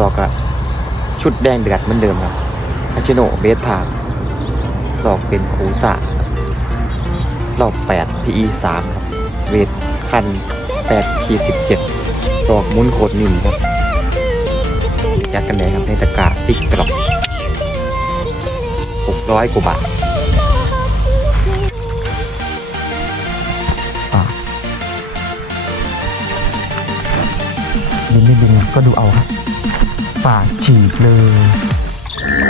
ดอกอะชุดแดงเดือดเหมือนเดิมครับคาชิโนเบสทามดอกเป็นคูสะรอบ8 PE 3ครับเวทคัน8ขีด17ดอกมุนโคตรนิ่มครับยัดกันเลยครับในตะกาติ๊กตรอก600กว่าบาทบินไม่บินก็ดูเอาครับ ปากฉีกเลย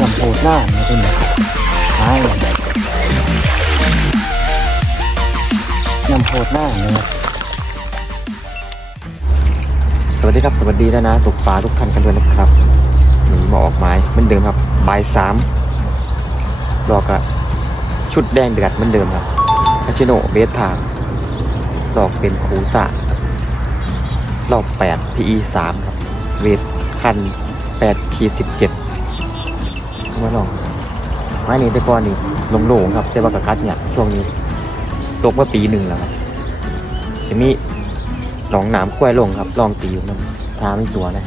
จำโพดหน้าเนี่ยเป็นใช่ยำโพดหน้าเนี่ยสวัสดีครับสวัสดีแล้วนะตกปลาทุกท่านกันด้วยนะครับหนีมาออกไม้เหมือนเดิมครับบ่ายสามดอกอะชุดแดงเดือดเหมือนเดิมครับ คาชิโนเบสทามดอกเป็นคูสะรอบ8 PE 3ครับ เวทคัน8ขีด17มาลองไม้นี้แต่ก่อนนี่โล่งๆครับแต่ว่ากระคัดเนี่ยช่วงนี้ตกมาปีหนึ่งแล้วครับจะมีหนองน้ำคุ้วยลงครับ ลองตีอยู่มันทาไม่ตัวนะ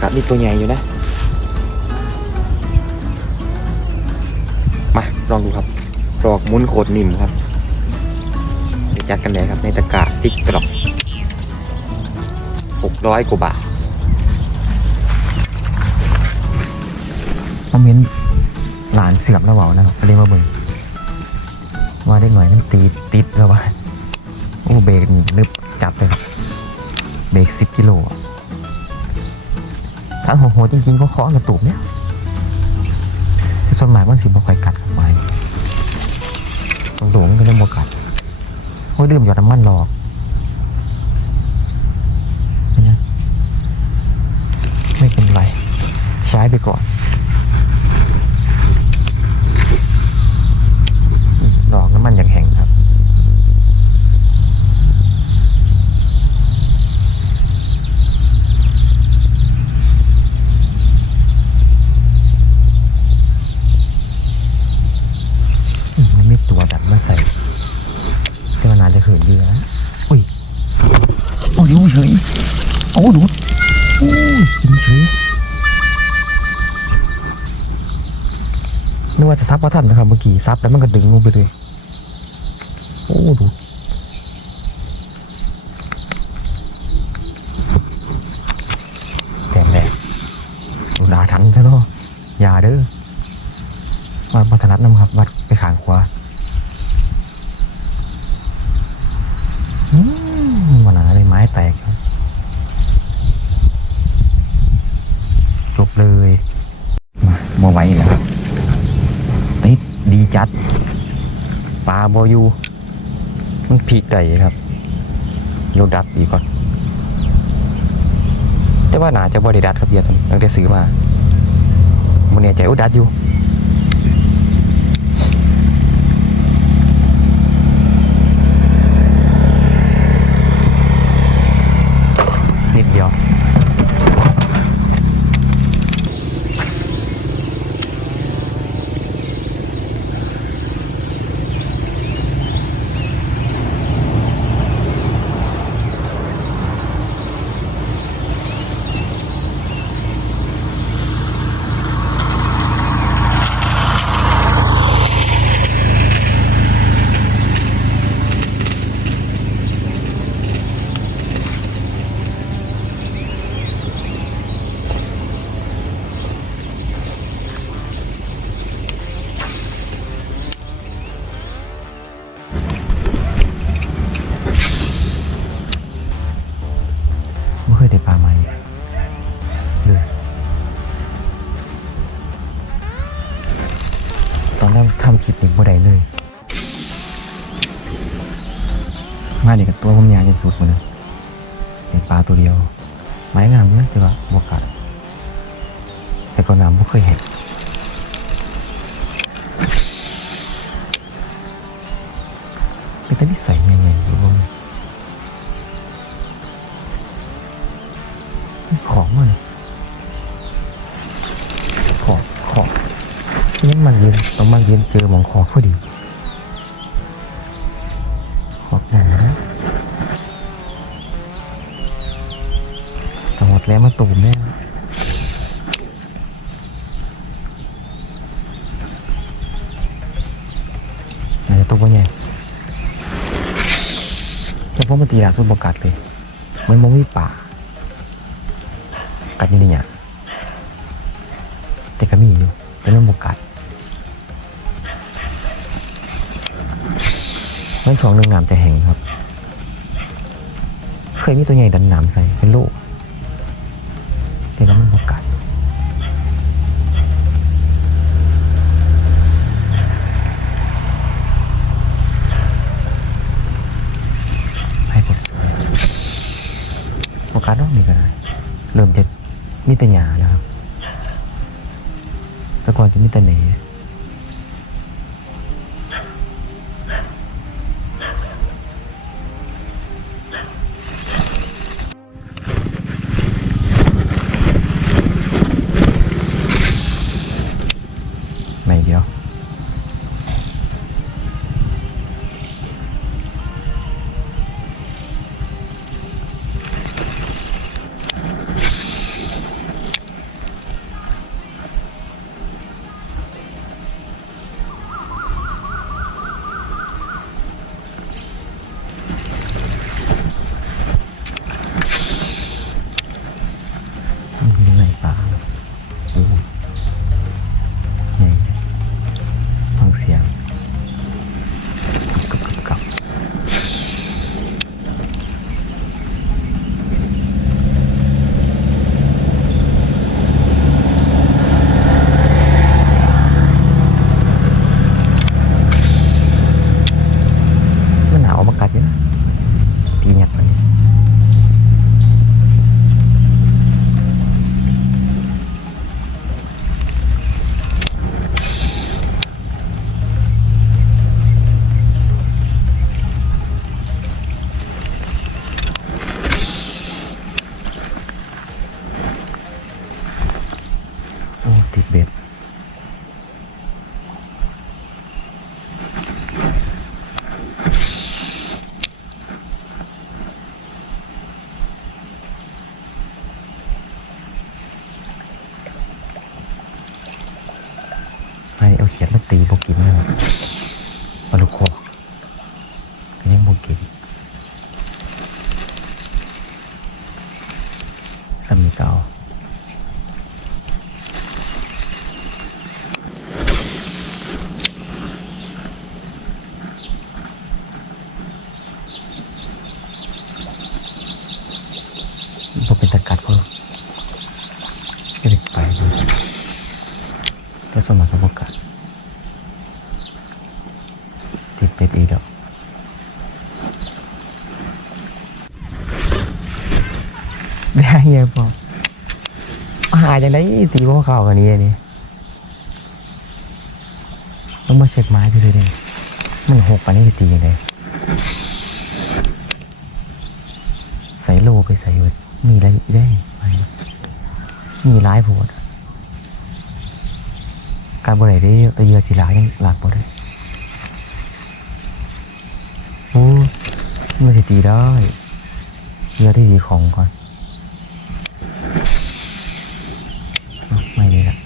ครับมีตัวใหญ่อยู่นะ มาลองดูครับ ดอกมุนโคตรนิ่มครับเดี๋ยวจัดกันเลยครับในตะกร้าติ๊กตรอกหกร้อยกว่าบาทคอมเมนต์หลานเสือมแล้วเปล่านะครับเรียกว่าเบิ่งว่าได้หน่อยนั่นตีดติดแล้ววะโอ้เบรกนึบจับเลยครับเบรกสิบกิโลถ้าหัวโหจริงๆก็เคาะกระตุกเนี่ยส่วนมากมันสิบ่ค่อยกัดกับไม้ต หลงก็เริ่มบ่กัดโอ้ยดื่มหยอดน้ำมันหลอกไม่เป็นไรใช้ไปก่อน นึกว่าจะซับว่าท่านนะครับเมื่อกี้ซับแล้วมันก็ดึงลงไปเลย โอ้ดูแต่แรกดูดาทันซะเนาะอย่าเด้อวัดพัฒนัดนำครับวัดไปขางขวาอืมวันนั้นอะไรไม้แตกครับจบเลย มาบ่ไหวแล้วครับติดดี จัดปลาบอยู่มันพีกได้ครับโยดัดอีกก่อน แต่ว่าน่าจะบริดัดครับเดียวตอนตั้งแต่ซื้อมามันเนี่ยใจอ้ดัดอยู่ สุดหมดเลยเป็นปลาตัวเดียว ไม้งามนะแต่ว่าบวกัด แต่ก็น้ำไม่เคยเห็นเป็นแต่นิสัยยังไงอยู่บ้างของมันของของยังมันเยืนต้องมันเย็นเจอหมองขอกพอดี แล้วพอมันตีหลักสุดบกัดเลยมันมองวิป่า กัดอยู่ในเนี่ยแต่ก็มีอยู่แต่มันบกัดมันช่วงหนึ่งน้ำจะแห้งครับ เคยมีตัวใหญ่ดันน้ำใส่เป็นลูกแต่ก็มัน แต่หยานะครับ แต่ก่อนจะมีแต่เหน ติดเบ็ดไปเอาเขียนมาตีบกินนะครับปลาลูกโคกก็ยังบกินสามีเก่าะกัดก็ไม่ได้ไปดูแต่สมัครก็บอกกัดติดเป็ดอีกแล้วได้เฮียบอกหาจังได้ตีพวกเขากันนี้นี่ต้องมาเช็คไม้พี่เลยเด้มันหกปานนี้ตียังไง โลไปใส่เบิดมีอะไรอีกได้ไหมมีร้ายโพดการบริหารได้ตัวเยือสีหลายังหลักบ่ได้โอ้มันจะตีได้เยือที่ดีของก่อนอะไม่เลยละ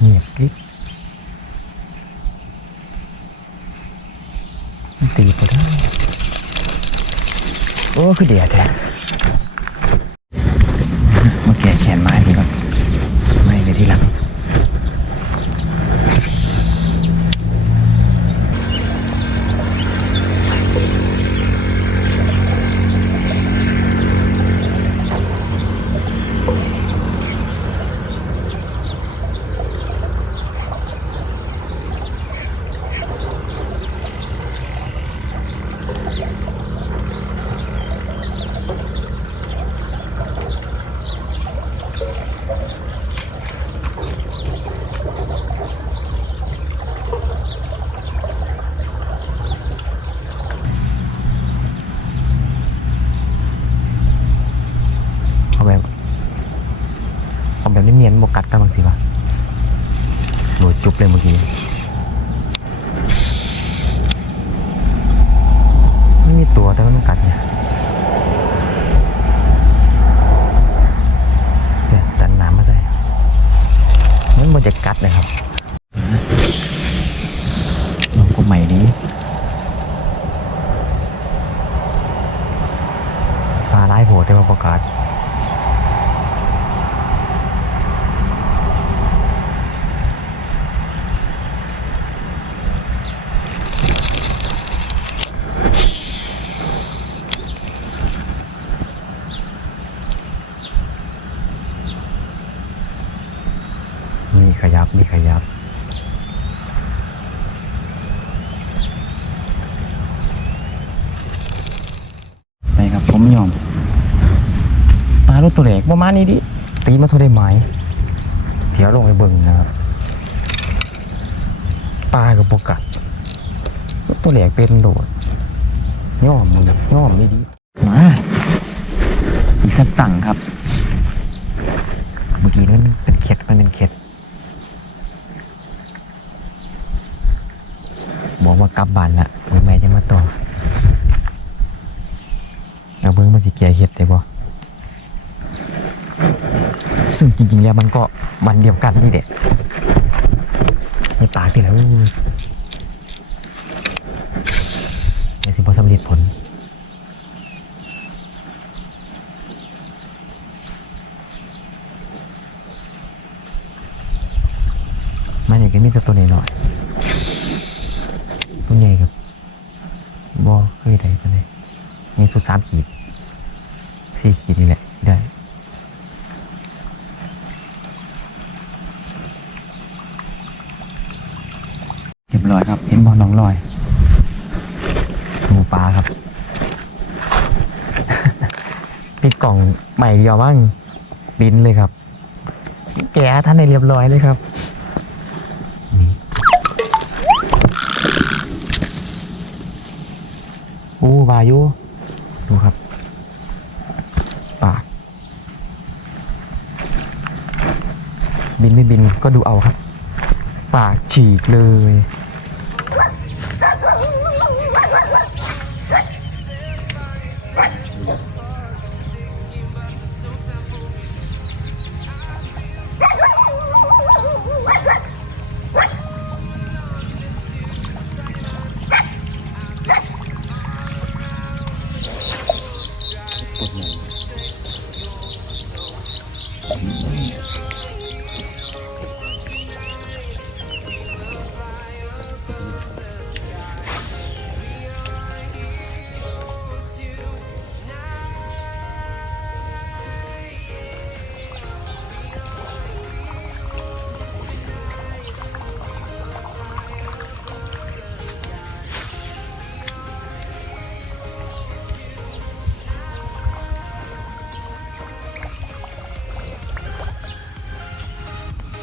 เงียบกริบ มันตีก็ได้ โอ้ จุบเลยเมื่อกี้ไม่มีตัวแต่ว่ามันกัดเนี่ยเดี๋ยวดันน้ำมาใส่มันมันจะกัดเลยครับลองกบใหม่นี้ปลาไล่โผล่แต่ว่าประกาศ มีขยับ มีขยับ ไปครับผมยอม ปลารถตัวเล็กประมาณนี้ดิ ตีมาเท่าได้ไหมเดี๋ยวลงไปเบิ่งนะครับ ปลากับปกัดรถตัวเล็กเป็นโดดย่อมมันย่อมนี่ดิ มา อีกสักตั้งครับ เมื่อกี้มันเป็นเข็ดมันเป็นเข็ด บอกว่ากลับบ้านละมือแม่จะมาต่อเอาเบิ้งมันสิแก่เห็ดได้บ่ซึ่งจริงๆแล้วมันก็วันเดียวกันนี่แหละในปากสิแล้วในสิบสำเร็จผลมันนี่ก็มีแต่ตัวน้อยๆตัวใหญ่ครับบ่เคย ได้ปานใดใหญ่สุดสามขีดสี่ขีดนี่แหละได้เรียบร้อยครับ เห็นบอลน้องลอยหมูปลาครับ ปิดกล่องใหม่เดียวมั่งบินเลยครับ แกะท่านในเรียบร้อยเลยครับ อู้วายุดูครับ ปาก บินไม่บินก็ดูเอาครับ ปากฉีกเลย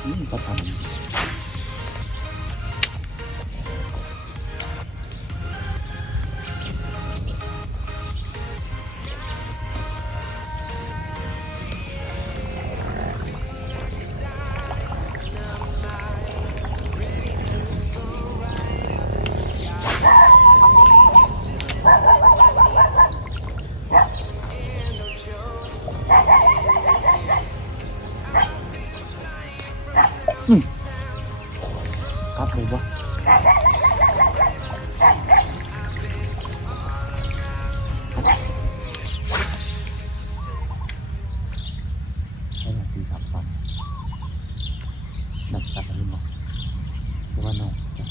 อืม ก็ทำครับเลยบ่ให้หน่อยสิครับฟังนักตัดอะไรบ่หรือว่าน้องจ้ะ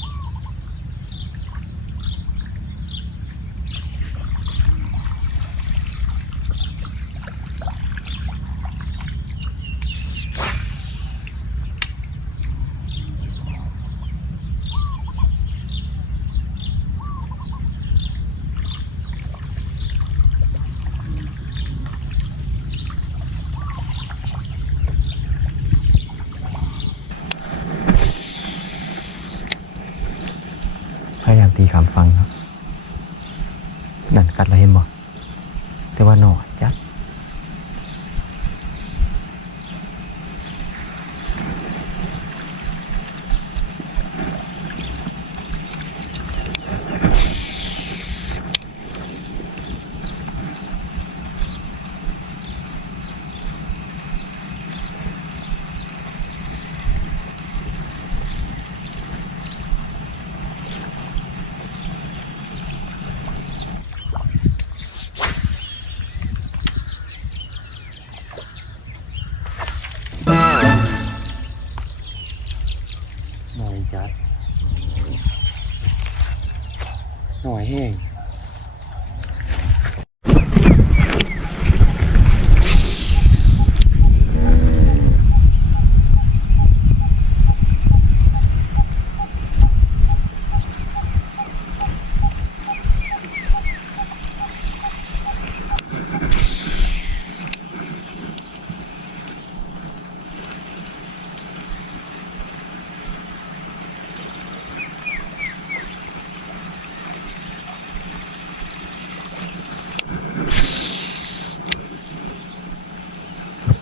พยายามตีคำฟังครับ นั่นกัดอะไรเห็นบ่แต่ว่าหนอจัด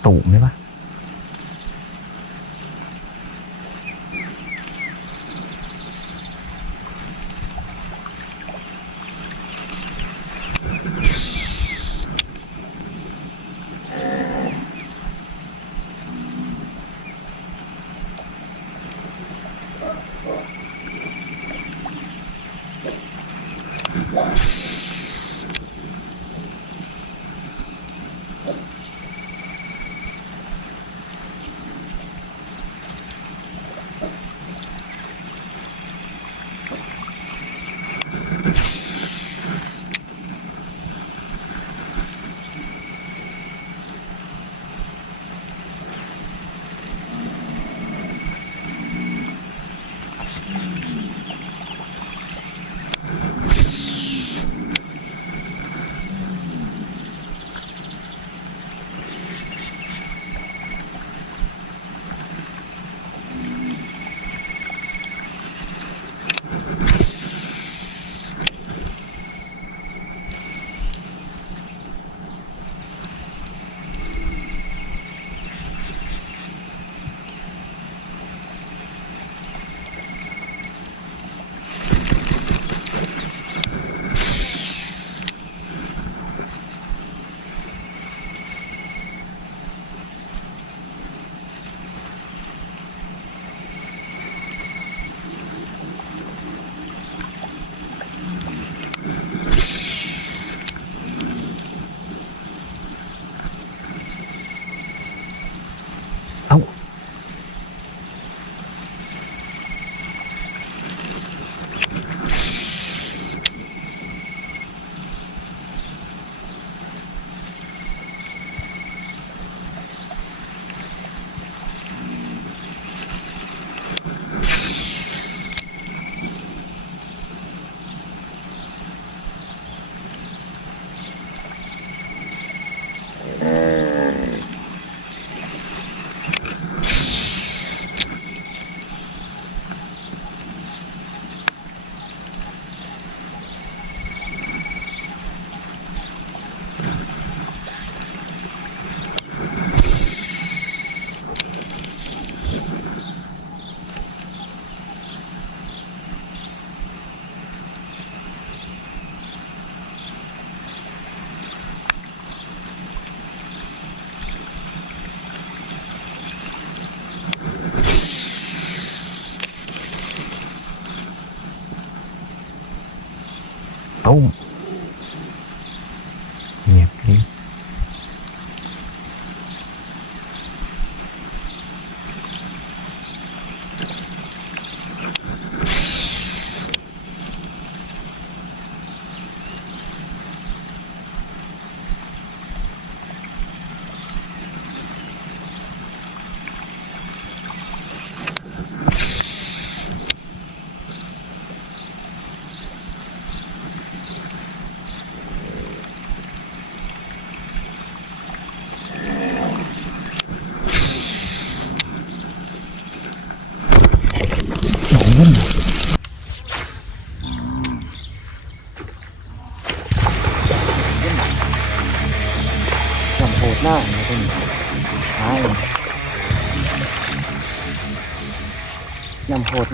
ตู่ไหมวะ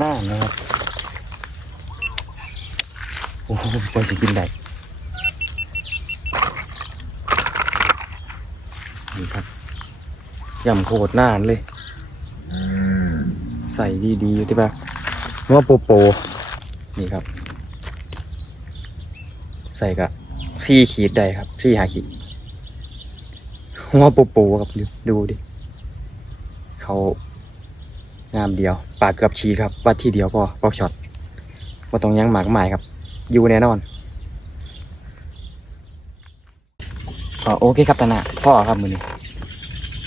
ยำโหดหน้านะครับ โอ้โหควรจะกินได้นี่ครับยำโหดหน้าเลย ใส่ดีๆอยู่ที่ปะว่าโปโป นี่ครับ ใส่กะซี่ขีดได้ครับซี่หาขีดหัวปูปูครับดูดูดิ เขา งามเดียวปลาเกือบชีครับว่าที่เดียวพอพอช็อตว่าต้องยังหมากหมายครับ อยู่แน่นอนก็โอเคครับตาหนาพ่อครับมือนี้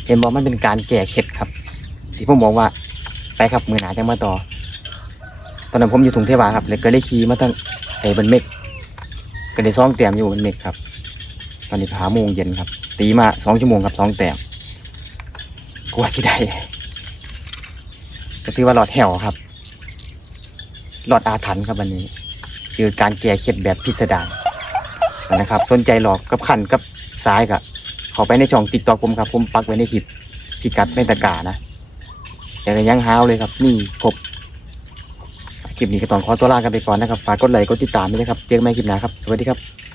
เห็นบอกมันเป็นการแก่เข็ดครับที่ผมบอกว่าไปครับมือหนาจังมาต่อ ตอนนั้นผมอยู่ถุงเทวาครับเลยก็ได้ขี่มาตั้งไอ้บันเมฆก็ได้ซ่องแต้มอยู่บันเมฆครับ ตอนนี้หาโมงเย็นครับ ตีมาสองชั่วโมงครับสองแต้มกลัวที่ได้ ก็ถือว่าหลอดแถวครับ หลอดอาถรรพ์ครับวันนี้ คือการแก่เข็ดแบบพิสดารนะครับ สนใจหลอกกับขันกับซ้ายกับเขาไปในช่องติ๊กตอผมครับผมปักไว้ในคลิปพิกัดในตะกร้านะแต่ก็ยังห้าวเลยครับนี่ครบคลิปนี้ก็ต้องขอตัวลากันไปก่อนนะครับฝากกดไลค์กดติดตามด้วยนะครับเจอกันใหม่คลิปหน้าครับสวัสดีครับ